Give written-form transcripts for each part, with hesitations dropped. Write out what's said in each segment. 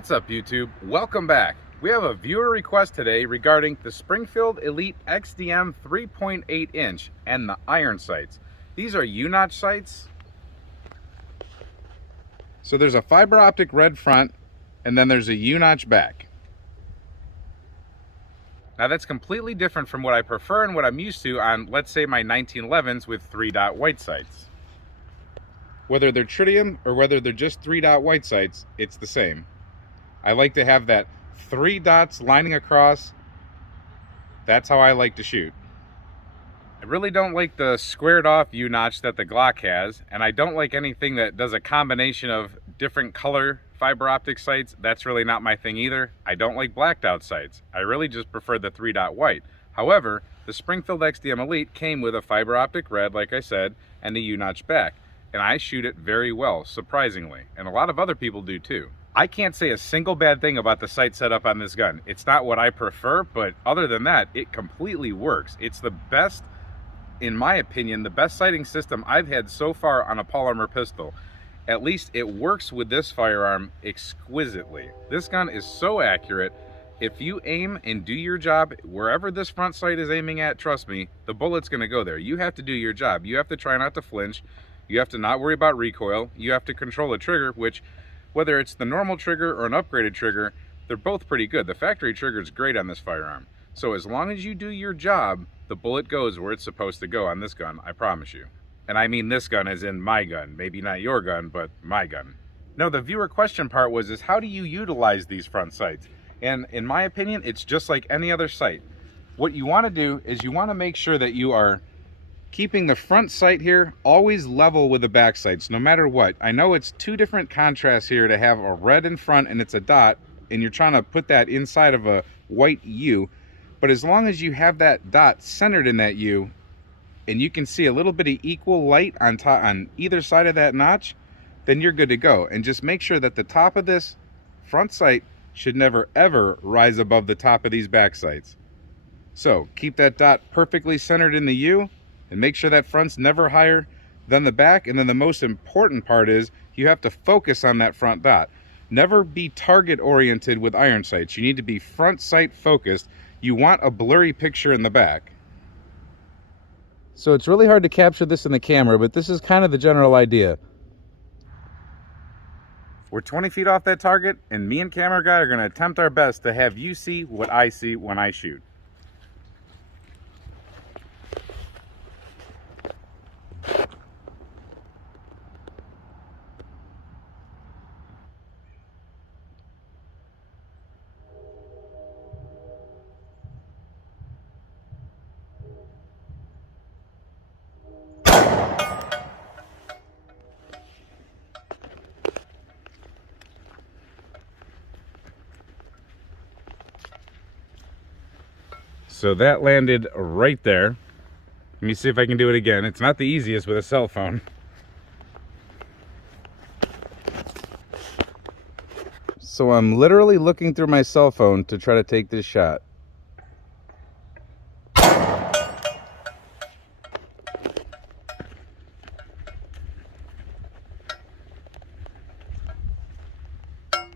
What's up, YouTube? Welcome back. We have a viewer request today regarding the Springfield Elite XDM 3.8 inch and the iron sights. These are U-notch sights. So there's a fiber optic red front and then there's a U-notch back. Now that's completely different from what I prefer and what I'm used to on, let's say, my 1911s with 3-dot white sights. Whether they're tritium or whether they're just 3-dot white sights, it's the same. I like to have that 3 dots lining across. That's how I like to shoot. I really don't like the squared off U-notch that the Glock has, and I don't like anything that does a combination of different color fiber optic sights. That's really not my thing either. I don't like blacked out sights. I really just prefer the 3-dot white. However, the Springfield XDM Elite came with a fiber optic red, like I said, and a U-notch back. And I shoot it very well, surprisingly. And a lot of other people do too. I can't say a single bad thing about the sight setup on this gun. It's not what I prefer, but other than that, it completely works. It's the best, in my opinion, the best sighting system I've had so far on a polymer pistol. At least it works with this firearm exquisitely. This gun is so accurate. If you aim and do your job, wherever this front sight is aiming at, trust me, the bullet's gonna go there. You have to do your job. You have to try not to flinch. You have to not worry about recoil. You have to control the trigger, which, whether it's the normal trigger or an upgraded trigger, they're both pretty good. The factory trigger is great on this firearm. So as long as you do your job, the bullet goes where it's supposed to go on this gun, I promise you. And I mean this gun as in my gun. Maybe not your gun, but my gun. No, the viewer question part was how do you utilize these front sights? And in my opinion, it's just like any other sight. What you want to do is you want to make sure that you are keeping the front sight here always level with the back sights, no matter what. I know it's two different contrasts here to have a red in front and it's a dot, and you're trying to put that inside of a white U, but as long as you have that dot centered in that U, and you can see a little bit of equal light on top on either side of that notch, then you're good to go. And just make sure that the top of this front sight should never ever rise above the top of these back sights. So keep that dot perfectly centered in the U, and make sure that front's never higher than the back. And then the most important part is you have to focus on that front dot. Never be target oriented with iron sights. You need to be front sight focused. You want a blurry picture in the back. So it's really hard to capture this in the camera, but this is kind of the general idea. We're 20 feet off that target, and me and camera guy are gonna attempt our best to have you see what I see when I shoot. So that landed right there. Let me see if I can do it again. It's not the easiest with a cell phone. So I'm literally looking through my cell phone to try to take this shot.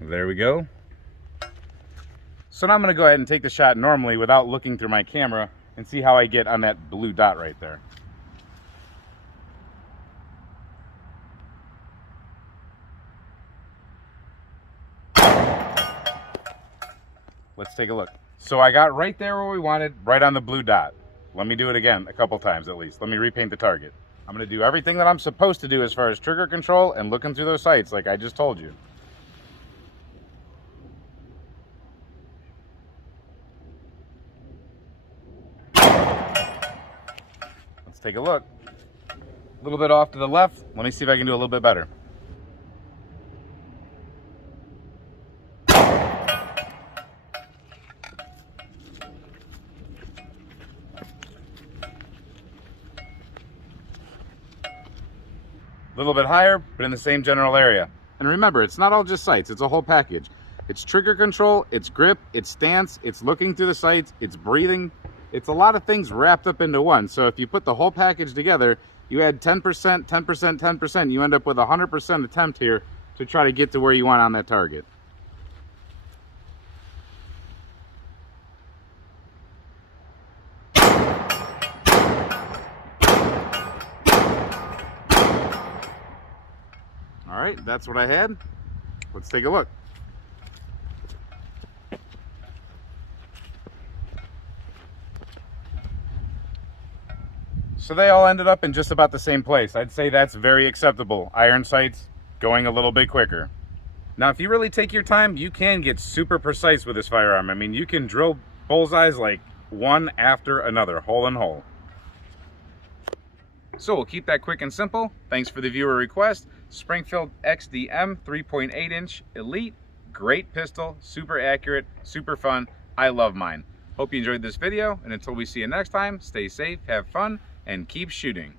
There we go. So now I'm going to go ahead and take the shot normally without looking through my camera and see how I get on that blue dot right there. Let's take a look. So I got right there where we wanted, right on the blue dot. Let me do it again a couple times at least. Let me repaint the target. I'm going to do everything that I'm supposed to do as far as trigger control and looking through those sights like I just told you. Take a look. A little bit off to the left. Let me see if I can do a little bit better. A little bit higher, but in the same general area. And remember, it's not all just sights, it's a whole package. It's trigger control, it's grip, it's stance, it's looking through the sights, it's breathing. It's a lot of things wrapped up into one. So if you put the whole package together, you add 10%, 10%, 10%, you end up with 100% attempt here to try to get to where you want on that target. right, that's what I had. Let's take a look. So they all ended up in just about the same place. I'd say that's very acceptable. Iron sights going a little bit quicker. Now, if you really take your time, you can get super precise with this firearm. I mean, you can drill bullseyes like one after another, hole in hole. So we'll keep that quick and simple. Thanks for the viewer request. Springfield XDM 3.8 inch Elite. Great pistol, super accurate, super fun. I love mine. Hope you enjoyed this video, and until we see you next time, stay safe, have fun, and keep shooting.